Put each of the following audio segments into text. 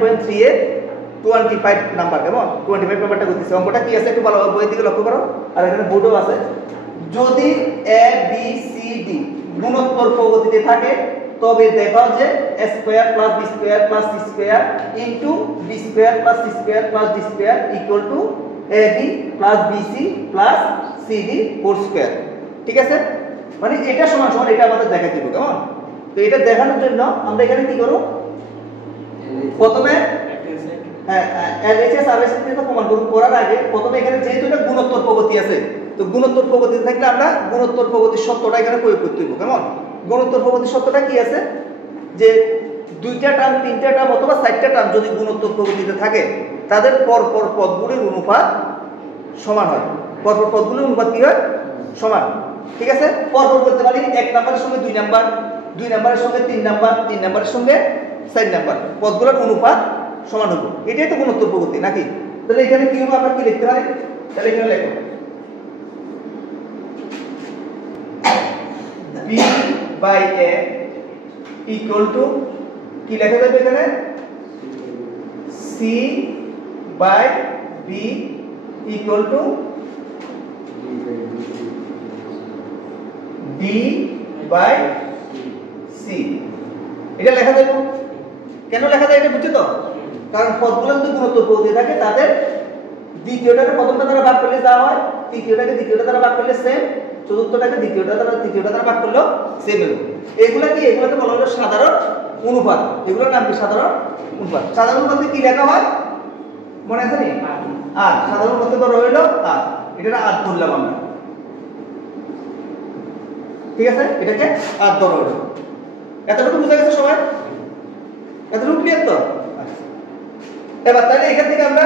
9.3 এর 25 নাম্বার, কেমন 25 নাম্বারটা করতেছে। অঙ্কটা কি আছে একটু ভালো বইয়ের দিকে লক্ষ্য করো, আর এখানে বোর্ডও আছে। যদি a b c d গুণোত্তর প্রগতিতে থাকে তবে দেখাও যে a square plus b square plus c square into b square plus c square plus d square equal to ab plus bc plus cd whole square. ঠিক আছে, মানে এটা সমান সমান এটা আমাদের দেখা দিব, কেমন। তো এটা দেখানোর জন্য আমরা এখানে কি করব, প্রথমে LHS RHS নিয়ে তো প্রমাণ করার আগে প্রথমে এখানে যেহেতু এটা গুণোত্তর প্রগতি আছে, তো গুণোত্তর প্রগতি থাকলে আমরা গুণোত্তর প্রগতির সত্যটা এখানে প্রয়োগ করতে হইব, কেমন। গুণোত্তর প্রগতির সত্যটা কি আছে, যে দুইটা টার্ম তিনটা টার্ম অথবা চারটা টার্ম যদি গুণোত্তর প্রগতিতে থাকে তাদের পরপর পদগুলির অনুপাত সমান হয়। পরপর পদগুলির অনুপাত কি হয়, সমান। ঠিক আছে, পরপর করতে পারি এক নাম্বারের সঙ্গে দুই নাম্বার, দুই নাম্বারের সঙ্গে তিন নাম্বার, তিন নাম্বারের সঙ্গে চার নাম্বার, পদগুলোর অনুপাত সমান হবে। এটাই তো গুণোত্তর প্রগতি নাকি। তাহলে এখানে কি হবে, আমরা কি লিখতে পারি, তাহলে এখানে লেখো b by a equal to কি লেখা যাবে এখানে c by b equal to d by c। এটা লেখা যাবে, কেন লেখা যায় এটা বুঝছো তো, কারণ পদগুলো যদি গুণোত্তর প্রগতি থাকে তাদের দ্বিতীয়টাকে প্রথমটা দ্বারা ভাগ করলে যা হয়, তৃতীয়টাকে দ্বিতীয়টা দ্বারা ভাগ করলে সেম, চতুর্থটাকে তৃতীয়টা দ্বারা ভাগ করলেও সেম হবে। এগুলা কি, এগুলোকে বলা হলো সাধারণ অনুপাত। এগুলোর নাম কি, সাধারণ অনুপাত। সাধারণ অনুপাতে কি লেখা হয় মনে আছে নি, আর সাধারণ অনুপাতে ধরো হইলো আর, এটা আর ধরলাম আমরা। ঠিক আছে, এটাকে আর ধরো হইলো। এতটুকু বুঝা গেছে সবাই, এতটুকু ক্লিয়ার তো। এবার তাহলে এখান থেকে আমরা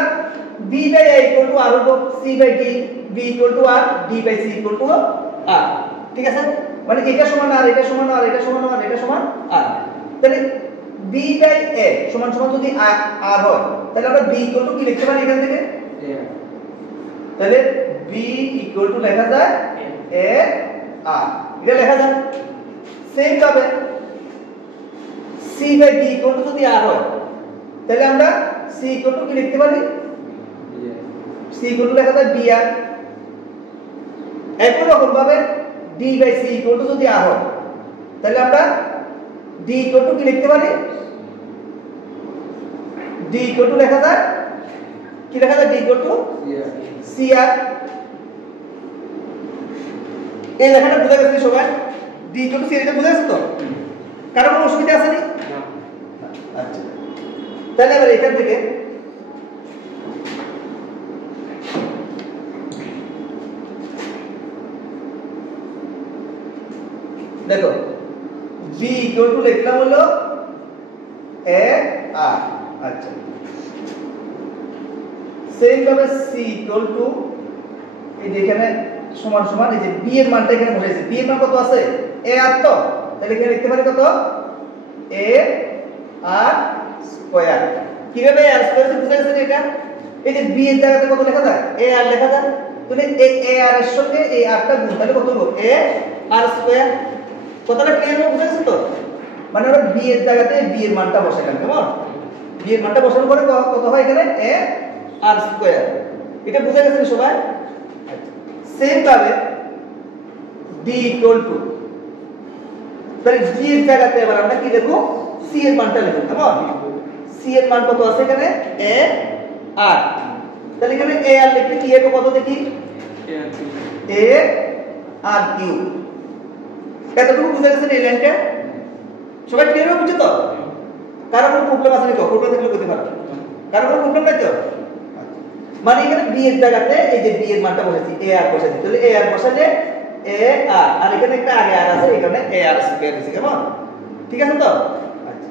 b by a equal to r হবে, c by d, b equal to r, d by c equal to r। ঠিক আছে, মানে এটা সমান আর এটা সমান আর এটা সমান আর এটা সমান r। তাহলে b বাই a সমান সমান যদি r হয় তাহলে আমরা b ইকুয়াল টু কি লিখতে পারি এখান থেকে, তাহলে b ইকুয়াল টু লেখা যায় a r, এটা লেখা যায়। সেম ভাবে c by d equal to যদি r হয় তাহলে আমরা c ইকুয়াল টু কি লিখতে পারি, c ইকুয়াল টু লেখা যায় br। একই রকম ভাবে d by c equal to যদি r হয় তাহলে আমরা d ইকুয়াল টু কি লিখতে পারি, d ইকুয়াল টু লেখা যায় কি লেখা যায়, d ইকুয়াল টু cr। এই লেখাটা বুঝা গেছে সবাই, d ইকুয়াল টু cr, এটা বুঝা গেছে তো, কারো কোনো অসুবিধা আছে না? আচ্ছা, তাহলে এবার এখান থেকে দেখো b ইকুয়াল টু লিখলাম হলো a r। আচ্ছা, সেম ভাবে c ইকুয়াল টু এই যে এখানে সমান সমান এই যে b এর মানটা এখানে বসাইছি, b এর মান কত আছে a r, তো তাহলে এখানে লিখতে পারি কত a r স্কয়ার। কিভাবে a r স্কয়ার বুঝা গেছে এটা, এই যে b এর জায়গাতে কত লেখা যায় a r লেখা যায়, তাহলে এই a r এর সঙ্গে এই r টা গুণ, তাহলে কত হবে a r স্কয়ার। কতটা ক্লিয়ার হবে বুঝা গেছে তো, মানে আমরা b এর জায়গাতে b এর মানটা বসাইলাম, কেমন। b এর মানটা বসানোর পরে কত হয় এখানে a r স্কয়ার। এটা বুঝা গেছে সবাই। সেম ভাবে d ইকুয়াল টু, তাহলে d এর জায়গাতে এবার আমরা কি লিখব, c এর মানটা লিখব, কেমন। c এর মান কত আছে এখানে a r, তাহলে এখানে a r লিখলে কি হবে কত দেখি a r কিউব। এতটুকু বুঝা গেছে এই লাইনটা সবাই ক্লিয়ার হবে, বুঝছো তো। কারো কোনো প্রবলেম আছে নাকি, প্রবলেম থাকলে বলতে পারো, কারো কোনো প্রবলেম নাই তো। মানে এখানে b এর জায়গাতে এই যে b এর মানটা বসাচ্ছি a r বসাচ্ছি, তাহলে a r বসালে a r, আর এখানে একটা আগে r আছে, এখানে a r স্কয়ার আছে, কেমন। ঠিক আছে তো। আচ্ছা,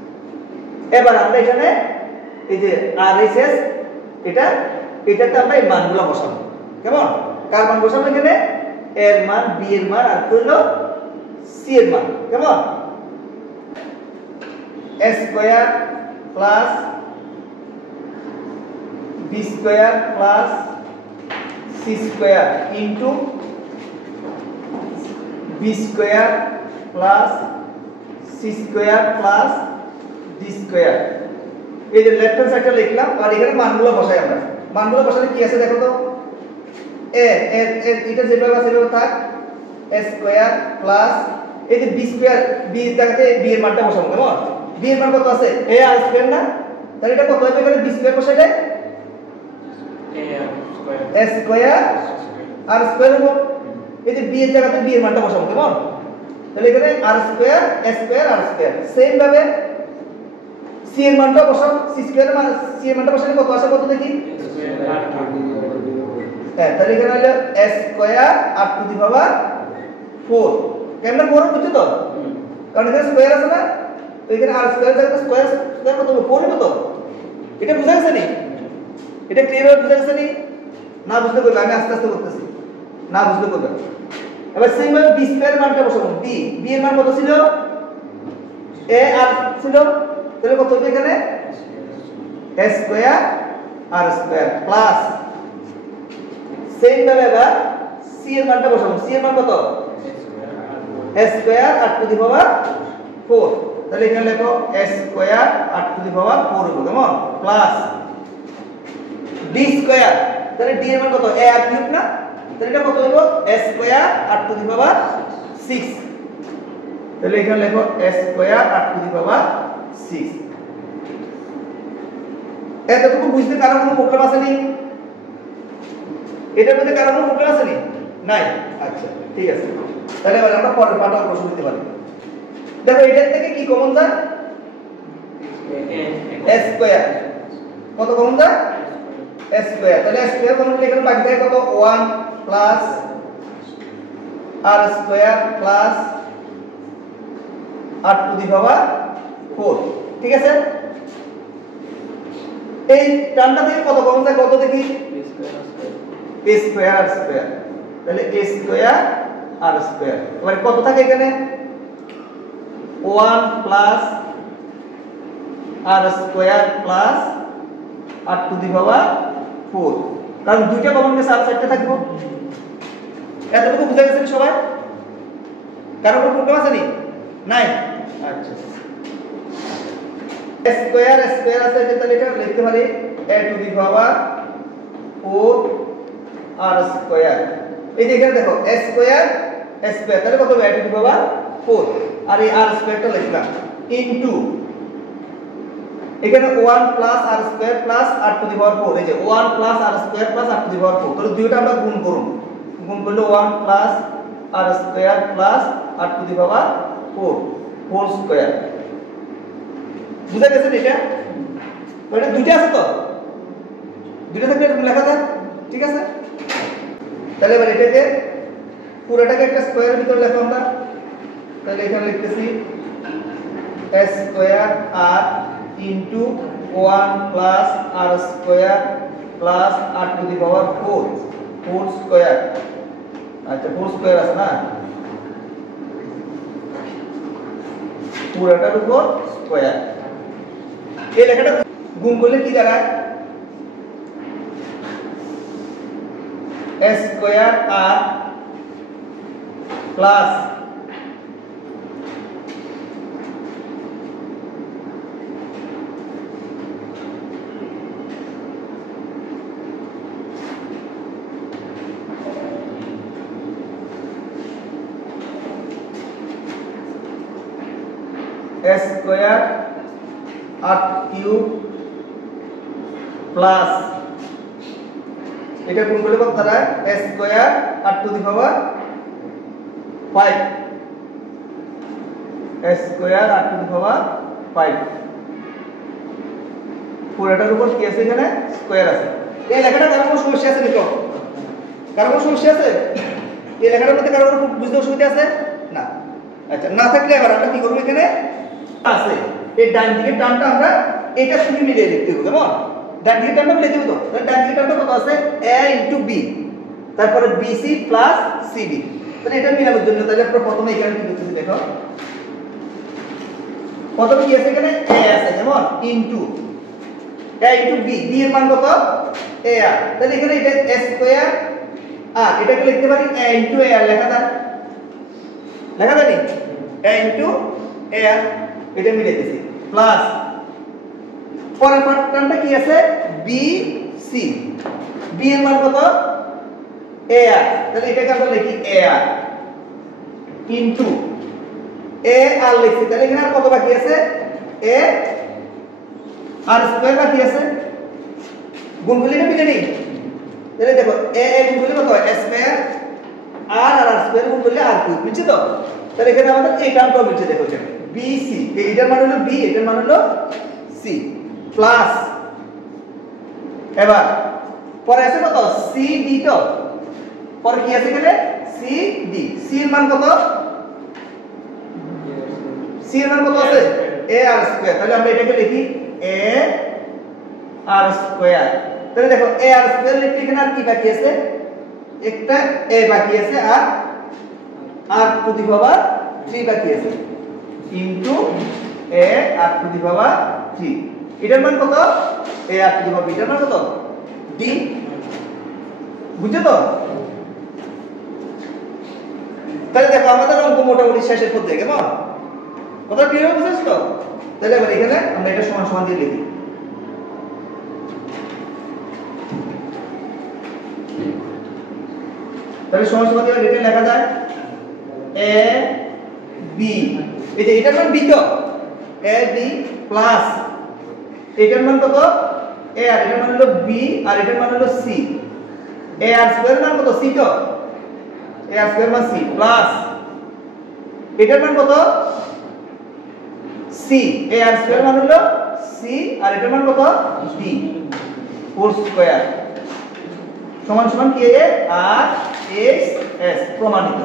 এবার আমরা এখানে এই যে RHS এটাতে আমরা এই মানগুলো বসাবো, কেমন। কার মান বসাবো এখানে, a এর মান, b এর মান, আর হলো c এর মান, কেমন। a square plus b square plus c square into b square plus c square plus d square এই যে লেফট হ্যান্ড সাইডটা লিখলাম আর এখানে মানগুলো বসাই আমরা মানগুলো বসালে কি আছে দেখো তো এটা যেভাবে আছে সেভাবে থাক a স্কয়ার প্লাস এই যে b স্কয়ার b এর জায়গাতে b এর মানটা বসাবো কেমন b এর মান কত আছে a আর স্কয়ার না তাহলে এটা কত হবে এখানে b স্কয়ার বসাইলে a স্কয়ার আর স্কয়ার হবে এই যে b এর জায়গাতে b এর মানটা বসাবো কেমন তাহলে এখানে r square a square r square same ভাবে c এর মানটা বসাও c স্কয়ার মান c এর মানটা বসালে কত আসে কত দেখি হ্যাঁ তাহলে এখানে হলো a square r to the power 4 কেমন 4 বুঝছো তো কারণ এখানে স্কয়ার আছে না তো এখানে r স্কয়ার জায়গাতে স্কয়ার স্কয়ার কত হবে 4 হবে তো এটা বুঝা গেছে নি এটা ক্লিয়ার হয়ে বুঝা গেছে নি না বুঝলে কইবে আমি আস্তে আস্তে করতেছি না বুঝলে কইবে এবার সেম ভাবে b স্কয়ার মানটা বসাবো b এর মান কত ছিল a r ছিল তাহলে কত হবে এখানে a square r square plus same ভাবে এবার c এর মানটা বসাবো c এর মান কত a square r to the power 4 তাহলে এখানে লেখো a square r to the power 4 হবে কেমন প্লাস d স্কয়ার তাহলে d এর মান কত a r কিউব না তাহলে এটা কত হলো a square r to the power 6 তাহলে এখানে লেখো a square r to the power 6 এতটুকু বুঝতে কারো কোনো প্রবলেম আছে নি এটার মধ্যে কারো কোনো প্রবলেম আছে নি নাই আচ্ছা ঠিক আছে তাহলে এবার আমরা পরের পার্টটা প্রশ্ন দিতে পারি দেখো এটার থেকে কি কমন যায় a স্কয়ার কত কমন যায় a স্কয়ার তাহলে a স্কয়ার কমন নিলে এখানে বাকি থাকে কত 1 plus r square plus r to the power 4 ঠিক আছে এই টার্মটা থেকে কত কমন যায় কত দেখি a স্কয়ার r স্কয়ার তাহলে a স্কয়ার r স্কয়ার এবার কত থাকে এখানে 1 plus r square plus r to the power 4 কারণ দুইটা কমন গেছে আর চারটে থাকবে এতটুকু বুঝা গেছে সবাই কারো কোনো প্রবলেম আছে নি নাই আচ্ছা a স্কয়ার আছে তাহলে এটা লিখতে পারি a two the power 4 r square এই যে এখানে দেখো a স্কয়ার তাহলে কত হবে a টু দি পাওয়ার 4 আর এই r স্কয়ারটা লিখলাম ইনটু এখানে 1 plus r square plus r to the power 4 এই যে 1 plus r square plus r to the power 4 তাহলে দুইটা আমরা গুণ করব গুণ করলে 1 plus r square plus r to the power 4 whole square বুঝা গেছে এটা মানে দুইটা আছে তো দুইটা থাকলে এরকম লেখা যায় ঠিক আছে তাহলে এবার এটাকে পুরোটাকে একটা স্কয়ারের ভিতরে লেখো আমরা তাহলে এখানে লিখতেছি a square r into 1 plus r square plus r to the power 4 whole square আচ্ছা হোল স্কয়ার আছে না পুরোটার উপর স্কয়ার এই লেখাটা গুণ করলে কি দাঁড়ায় a square r plus a square r cube plus এটা গুণ করলে কত দাঁড়ায় a square r to the power 5 a square r to the power 5 পুরোটার উপর কি আছে এখানে স্কয়ার আছে এই লেখাটা কারো কোনো সমস্যা আছে নাকি কারো কোনো সমস্যা আছে এই লেখাটার মধ্যে কারো কোনো বুঝতে অসুবিধা আছে না আচ্ছা না থাকলে এবার আমরা কি করব এখানে আছে এই ডান দিকের টার্মটা আমরা এটা শুধু মিলিয়ে লিখতে হবে কেমন ডান দিকের টার্মটা মিলিয়ে দেব তো তাহলে ডান দিকের টার্মটা কত আছে a * b তারপরে bc + cd তাহলে এটা মিলানোর জন্য তাহলে আমরা প্রথমে এখানে কি করতেছি দেখো প্রথমে কি আছে এখানে a আছে কেমন ইনটু a * b b এর মান কত a r তাহলে এখানে এটা a স্কয়ার আর এটাকে লিখতে পারি a * a r লেখা যায় নি a * a r এটা মিলিয়ে দিছি প্লাস পরের টার্মটা কি আছে বি সি বি এর মান কত এ আর তাহলে এটাকে আমরা লিখি এ আর ইনটু এ আর লিখছি তাহলে এখানে আর কত বাকি আছে এ আর স্কয়ার বাকি আছে গুণফল এটা মিলে নেই তাহলে দেখো এ এ গুণফল কত হয় স্কয়ার আর আর স্কয়ার গুণফল আর কিউব বুঝছো তো তাহলে এখানে আমাদের এই টার্মটা মিলছে দেখো এখানে বি সি এইটার মান হলো বি এটার মান হলো সি প্লাস এবার পরে আছে কত সি ডি তো পরে কি আছে এখানে সি ডি সি এর মান কত সি এর মান কত আছে a r স্কয়ার তাহলে আমরা এটাকে লিখি a r স্কয়ার তাহলে দেখো a r স্কয়ার লিখতে এখানে আর কি বাকি আছে একটা a বাকি আছে আর r টু দি পাওয়ার 3 বাকি আছে into a r to the power 3 এটার মান কত a r to the power এটার মান কত d বুঝছো তো তাহলে দেখো আমাদের অঙ্ক মোটামুটি শেষের পথে কেমন কথা ক্লিয়ার হচ্ছে তো তাহলে এবার এখানে আমরা এটা সমান সমান দিয়ে লিখি তাহলে সমান সমান দিয়ে এটা লেখা যায় a b এই যে এটার মান b তো a b প্লাস এটার মান কত a আর এটার মান হলো b আর এটার মান হলো c a আর স্কয়ার মান কত c তো a আর স্কয়ার মান c প্লাস এটার মান কত c a আর স্কয়ার মান হলো c আর এটার মান কত d হোল স্কয়ার সমান সমান কি আর x s প্রমাণিত